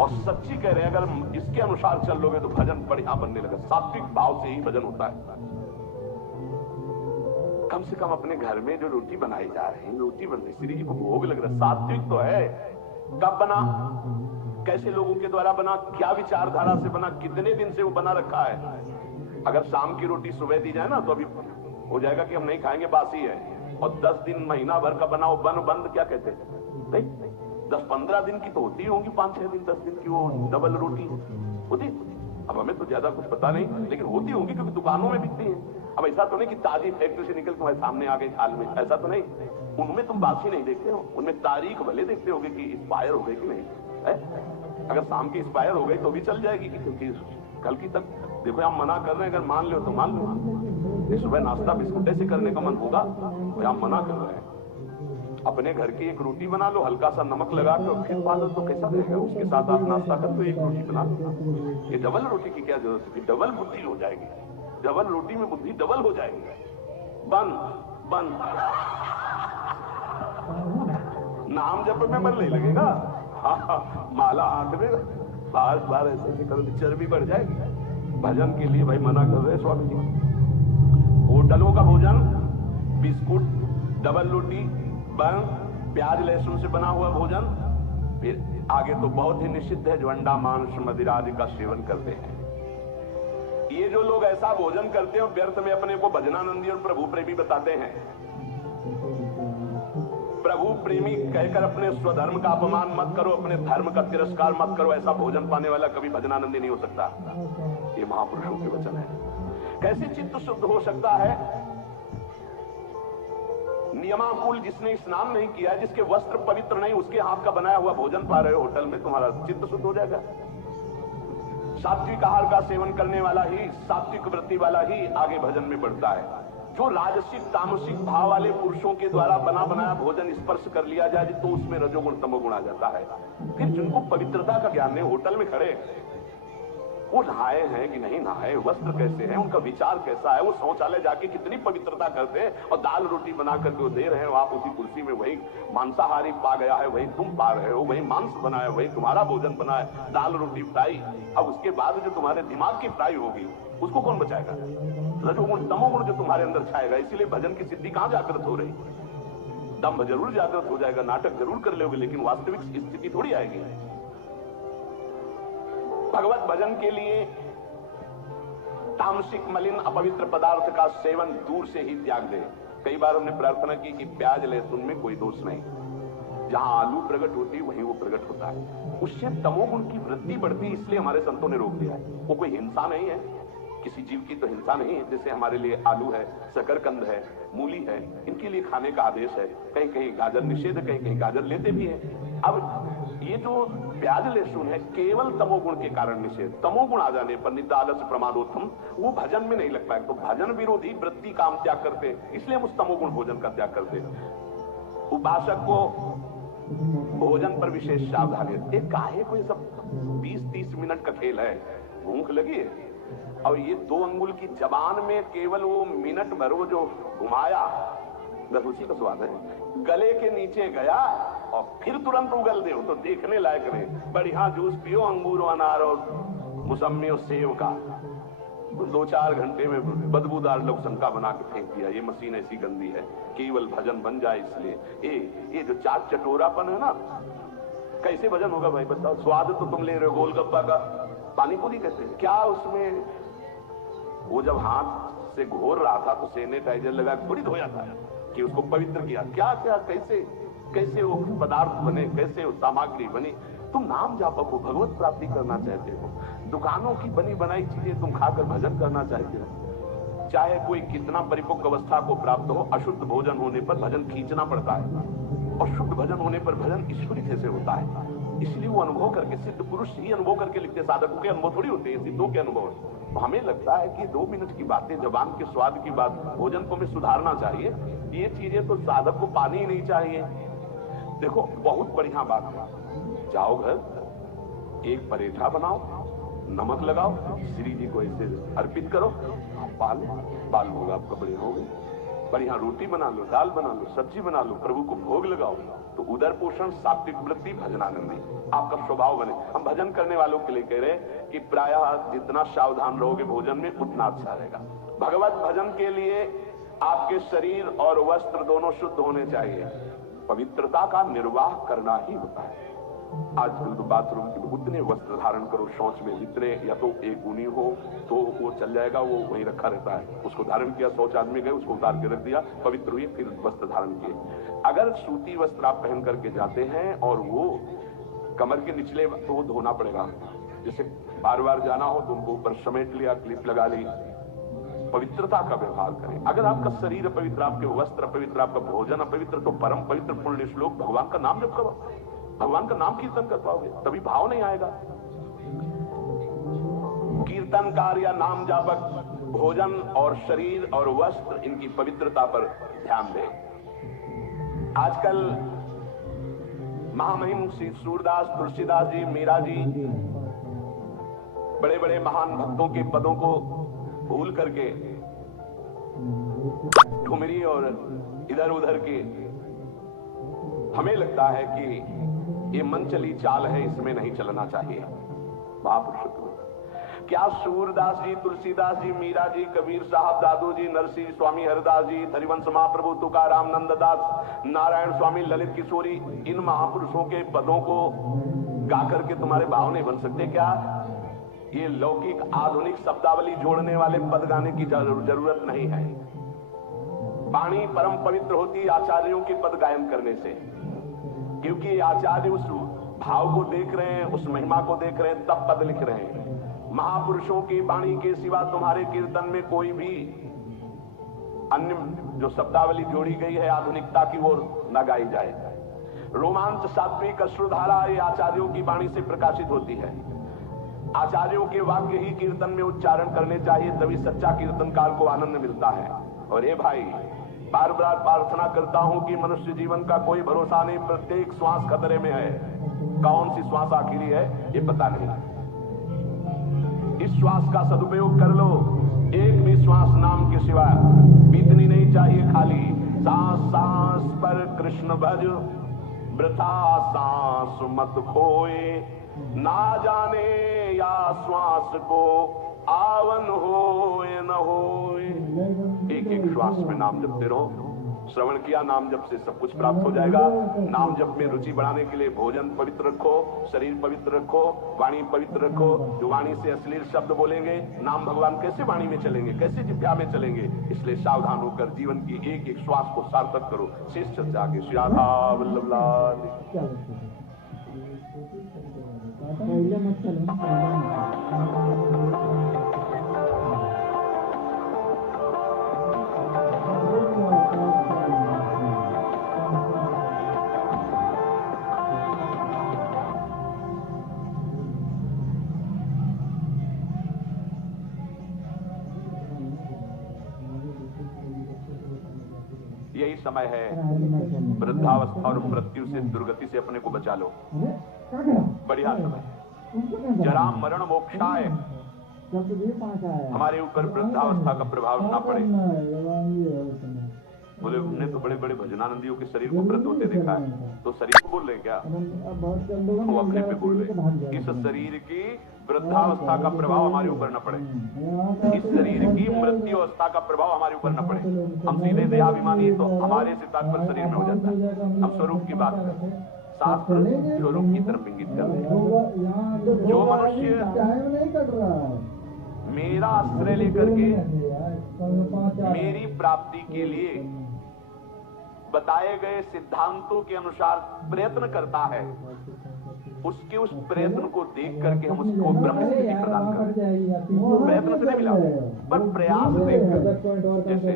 और सच्ची कह रहे हैं, अगर इसके अनुसार चल लोगे तो भजन बढ़िया बनने लगा। सात्विक भाव से ही भजन होता है। कम से कम अपने घर में जो रोटी बनाई जा रही है, रोटी बन रही, श्री जी को भोग लग रहा है, सात्विक तो है। कब बना, कैसे लोगों के द्वारा बना, क्या विचारधारा से बना, कितने दिन से वो बना रखा है। अगर शाम की रोटी सुबह दी जाए ना तो अभी हो जाएगा कि हम नहीं खाएंगे, बासी है। और 10 दिन महीना भर का बनाओ बंद क्या कहते हैं नहीं, 10-15 दिन की तो होती होंगी, 5-6 दिन 10 दिन की वो डबल रोटी होती। अब हमें तो ज्यादा कुछ पता नहीं, लेकिन होती होंगी क्योंकि दुकानों में बिकती है। अब ऐसा तो नहीं कि ताजी फैक्ट्री से निकल तुम्हारे सामने आ गई थाल में, ऐसा तो नहीं। उनमें तुम बासी नहीं देखते हो, उनमें तारीख भले देखते होगे कि एक्सपायर हो गई कि नहीं है? अगर शाम की एक्सपायर हो गई तो भी चल जाएगी, क्योंकि कल की तक देखो हम मना कर रहे हैं। अगर मान लो तो मान लो, सुबह नाश्ता बिस्कुट से करने का मन होगा तो हम मना कर रहे हैं। अपने घर की एक रोटी बना लो, हल्का सा नमक लगा के फिर खा लो तो कैसा रहेगा। उसके साथ आप नाश्ता कर लो, एक रोटी बना लो। ये डबल रोटी की क्या जरूरत है? डबल बुद्धि हो जाएगी, डबल रोटी में बुद्धि डबल हो जाएगी। बंद नाम जप में मन नहीं लगेगा। माला हाथ में बार ऐसे करो तो चर्बी बढ़ जाएगी। भजन के लिए भाई मना कर रहे स्वामी जी। होटलों का भोजन बिस्कुट, डबल रोटी, बन, प्याज लहसुन से बना हुआ भोजन, फिर आगे तो बहुत ही निषिद्ध है जो अंडा मांस मदिरा आदि का सेवन करते हैं। ये जो लोग ऐसा भोजन करते हैं व्यर्थ में अपने को भजनानंदी और प्रभु प्रेमी बताते हैं। प्रभु प्रेमी कहकर अपने स्वधर्म का अपमान मत करो, अपने धर्म का तिरस्कार मत करो। ऐसा भोजन पाने वाला कभी भजनानंदी नहीं हो सकता। ये महापुरुषों के वचन है। कैसे चित्त शुद्ध हो सकता है? नियमाकुल जिसने स्नान नहीं किया, जिसके वस्त्र पवित्र नहीं, उसके हाथ का बनाया हुआ भोजन पा रहे हो होटल में, तुम्हारा चित्त शुद्ध हो जाएगा। सात्विक आहार का सेवन करने वाला ही, सात्विक वृत्ति वाला ही आगे भजन में बढ़ता है। जो राजसिक तामसिक भाव वाले पुरुषों के द्वारा बना बनाया भोजन स्पर्श कर लिया जाए तो उसमें रजोगुण तमोगुण आ जाता है। फिर जिनको पवित्रता का ज्ञान नहीं, होटल में खड़े वो नहाए हैं कि नहीं नहाए, वस्त्र कैसे हैं, उनका विचार कैसा है, वो शौचालय जाके कितनी पवित्रता करते हैं, और दाल रोटी बना करके वो दे रहे हो आप उसी कुर्सी में। वही मांसाहारी पा गया है, वही तुम पा रहे हो, वही मांस बना है, वही तुम्हारा भोजन बना है, दाल रोटी फ्राई। अब उसके बाद जो तुम्हारे दिमाग की फ्राई होगी उसको कौन बचाएगा? रजोगुण तमोगुण जो तुम्हारे अंदर छाएगा। इसीलिए भजन की सिद्धि कहां जागृत हो रही? दम्भ जरूर जागृत हो जाएगा, नाटक जरूर कर लोगे, लेकिन वास्तविक स्थिति थोड़ी आएगी। भगवत भजन के लिए तामसिक मलिन अपवित्र पदार्थ का सेवन दूर से ही त्याग दे। कई बार हमने प्रार्थना की कि प्याज लहसुन में कोई दोष नहीं, जहां आलू प्रकट होती है वहीं वो प्रकट होता है। उससे तमोगुण की वृद्धि बढ़ती, इसलिए हमारे संतों ने रोक दिया है। वो कोई हिंसा नहीं है, किसी जीव की तो हिंसा नहीं है। जैसे हमारे लिए आलू है, शकरकंद है, मूली है, इनके लिए खाने का आदेश है। कहीं कहीं गाजर निषेध, कहीं कहीं गाजर लेते भी है। अब ये जो प्याज लहसुन है केवल तमोगुण के कारण निषेध। तमोगुण आ जाने पर निदालस प्रमादोत्तम वो भजन में नहीं लग पाए। तो भजन विरोधी वृत्ति का हम त्याग करते, इसलिए हम उस तमोगुण भोजन का त्याग करते। उपासक को भोजन पर विशेष सावधानी। एक काहे को ये सब 20-30 मिनट का खेल है, भूख लगी है और ये 2 अंगुल की जबान में केवल वो मिनट भर वो जो घुमाया, बस उसी का स्वाद है। गले के नीचे गया और फिर तुरंत उगल दे तो देखने लायक नहीं। बढ़िया जूस पियो, अंगूर अनार और मौसमी और सेव का, 2-4 घंटे में बदबूदार लोग शंका बना के फेंक दिया। ये मशीन ऐसी गंदी है, केवल भजन बन जाए इसलिए। ये जो चाट चटोरापन है ना, कैसे भजन होगा भाई बताओ? स्वाद तो तुम ले रहे हो गोलगप्पा का, पानी पूरी कैसे, क्या उसमें वो जब हाथ से घोर रहा था तो सैनिटाइजर लगा थोड़ी धोया था कि उसको पवित्र किया? क्या क्या कैसे कैसे वो पदार्थ बने, कैसे वो सामग्री बनी? तुम नाम जापो, भगवत प्राप्ति करना चाहते हो, दुकानों की बनी बनाई चीजें तुम खाकर भजन करना चाहते हो। चाहे कोई कितना परिपक्व अवस्था को प्राप्त हो, अशुद्ध भोजन होने पर भजन खींचना पड़ता है, और शुद्ध भजन होने पर भजन ईश्वरी जैसे होता है। इसलिए वो अनुभव करके, सिद्ध पुरुष ही अनुभव करके लिखते, साधकों के अनुभव थोड़ी होते हैं, सिद्धों के अनुभव है। तो हमें लगता है कि 2 मिनट की बातें, जबान के स्वाद की बात, भोजन को हमें सुधारना चाहिए। ये चीजें तो साधक को पानी ही नहीं चाहिए। देखो बहुत बढ़िया बात है, जाओ घर, एक परेठा बनाओ, नमक लगाओ, श्री जी को ऐसे अर्पित करो, बाल भोग आपका बड़े हो गए। बढ़िया रोटी बना लो, दाल बना लो, सब्जी बना लो, प्रभु को भोग लगाओ, तो उदर पोषण, सात्विक वृत्ति, भजनानंदी आपका स्वभाव बने। हम भजन करने वालों के लिए कह रहे कि प्रायः जितना सावधान रहोगे भोजन में उतना अच्छा रहेगा। भगवत भजन के लिए आपके शरीर और वस्त्र दोनों शुद्ध होने चाहिए। पवित्रता का निर्वाह करना ही होता है। आजकल तो बाथरूम के उतने वस्त्र धारण करो, शौच में जितने, या तो एक ऊनी हो तो वो चल जाएगा, वो वहीं रखा रहता है, उसको धारण किया, शौच आदमी गए, उसको उतार के रख दिया, पवित्र हुए, फिर वस्त्र धारण किए। अगर सूती वस्त्र आप पहन करके जाते हैं और वो कमर के निचले, तो वो धोना पड़ेगा। जैसे बार बार जाना हो तो उनको ऊपर समेट लिया, क्लिप लगा ली। पवित्रता का व्यवहार करें। अगर आपका शरीर अपवित्र, आपके वस्त्र अपवित्र, आपका भोजन अपवित्र, तो परम पवित्र पुण्य श्लोक भगवान का नाम जप करो, भगवान का नाम कीर्तन कर पाओगे, तभी भाव नहीं आएगा। कीर्तनकार या नाम जापक भोजन और शरीर और वस्त्र, इनकी पवित्रता पर ध्यान दें। आजकल महामहिम श्री सूरदास, तुलसीदास जी, मीरा जी, बड़े बड़े महान भक्तों के पदों को भूल करके ठुमरी और इधर उधर के, हमें लगता है कि ये मन चली चाल है, इसमें नहीं चलना चाहिए। महापुरुष क्या सूरदास जी, तुलसीदास जी, मीरा जी, कबीर साहब, दादू जी, नरसिंह स्वामी, हरिदास जी, हरिवंश महाप्रभु, तुकाराम, नंददास, नारायण स्वामी, ललित किशोरी, इन महापुरुषों के पदों को गा करके तुम्हारे भाव नहीं बन सकते क्या? ये लौकिक आधुनिक शब्दावली जोड़ने वाले पद गाने की जरूरत नहीं है। वाणी परम पवित्र होती आचार्यों के पद गायन करने से, क्योंकि आचार्य उस भाव को देख रहे हैं, उस महिमा को देख रहे हैं, तब पद लिख रहे हैं। महापुरुषों की वाणी के सिवा तुम्हारे कीर्तन में कोई भी अन्य जो शब्दावली जोड़ी गई है आधुनिकता की ओर न गाई जाए। रोमांच, सात्विक, अश्रुधारा ये आचार्यों की वाणी से प्रकाशित होती है। आचार्यों के वाक्य ही कीर्तन में उच्चारण करने चाहिए, तभी सच्चा कीर्तनकार को आनंद मिलता है। और ये भाई, बार बार प्रार्थना करता हूं कि मनुष्य जीवन का कोई भरोसा नहीं, प्रत्येक श्वास खतरे में है। कौन सी श्वास आखिरी है ये पता नहीं। इस श्वास का सदुपयोग कर लो। एक भी श्वास नाम के सिवा बीतनी नहीं चाहिए खाली। सांस सांस पर कृष्ण भज, वृथा सांस मत खोए, ना जाने या श्वास को आवन हो न हो। एक एक श्वास में नाम जपते रहो। श्रवण किया, नाम जप से सब कुछ प्राप्त हो जाएगा। नाम जप में रुचि बढ़ाने के लिए भोजन पवित्र रखो, शरीर पवित्र रखो, वाणी पवित्र रखो। जो वाणी से अश्लील शब्द बोलेंगे, नाम भगवान कैसे वाणी में चलेंगे, कैसे जिह्वा में चलेंगे? इसलिए सावधान होकर जीवन की एक एक श्वास को सार्थक करो। शेष चर्चा के श्री राधा वल्लभ लाल। यही समय है वृद्धावस्था और मृत्यु से, दुर्गति से अपने को बचा लो। बढ़िया समय। जरा मरण मोक्षाय, हमारे ऊपर वृद्धावस्था का प्रभाव ना पड़े। बोले हमने तो बड़े बड़े भजनानंदियों के शरीर को वृद्ध होते देखा है, तो शरीर को बोल रहे क्या? वो अपने पे बोल रहे। इस शरीर की वृद्धावस्था का प्रभाव हमारे ऊपर न पड़े, इस शरीर की मृत्यु अवस्था का प्रभाव हमारे ऊपर न पड़े। हम सीधे देहाभिमानी, तो हमारे से तात्पर्य शरीर में हो जाता है। हम स्वरूप की बात करते हैं, शास्त्र स्वरूप की तरफ इंगित करते हैं। जो मनुष्य मेरा आश्रय लेकर के मेरी प्राप्ति के लिए बताए गए सिद्धांतों के अनुसार प्रयत्न करता है, उसके उस प्रयत्न को देख करके हम उसको ब्रह्म स्थिति प्रदान करते हैं। प्रयत्न से नहीं मिला, पर प्रयास देखकर। जैसे